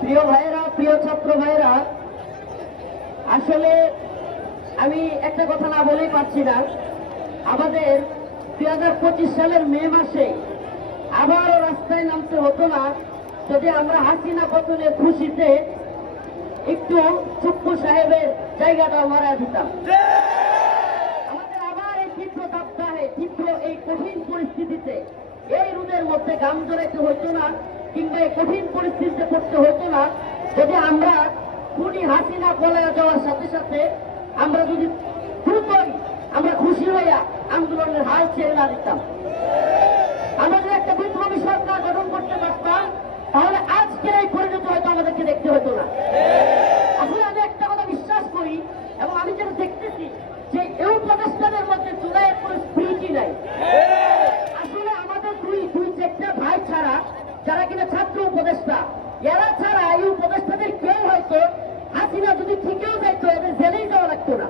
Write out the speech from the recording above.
প্রিয় ভাইরা, প্রিয় ছাত্র ভাইরা, আসলে আমি একটা কথা না বলেই পারছি না। আমাদের 2025 সালের মে মাসে আবারও রাস্তায় নামতে হতো না যদি আমরা হাসিনা পতনের খুশিতে একটু চুপ্পু সাহেবের জায়গাটা মারা দিতাম। আমাদের আবার এই তীব্র তাপদাহে, তীব্র এই কঠিন পরিস্থিতিতে এই রোদের মধ্যে গাম জড়াইতে হতো না, কিংবা এই কঠিন পরিস্থিতিতে পড়তে হতো না যদি আমরা খুনি হাসিনা পলায়া যাওয়ার সাথে সাথে আমরা যদি দ্রুতই আমরা খুশি হইয়া আন্দোলনের হাল ছেড়ে না দিতাম। আমরা যদি একটা বিপ্লবী সরকার গঠন করতে পারতাম তাহলে আজকের এই পরিণতি হয়তো আমাদেরকে দেখতে হতো না। আসলে আমি একটা কথা বিশ্বাস করি এবং আমি যেটা দেখতেছি যে এই উপদেষ্টাদের মধ্যে জুলাইয়ের কোনো স্পিরিটই নাই। আসলে আমাদের দুই চারটা ভাই ছাড়া যারা কিনা ছাত্র উপদেষ্টা, এরা ছাড়া এই উপদেষ্টাদের কেউ হয়তো হাসিনা যদি ঠিকও যাইতো এদের জেলেই যাওয়া লাগতো না।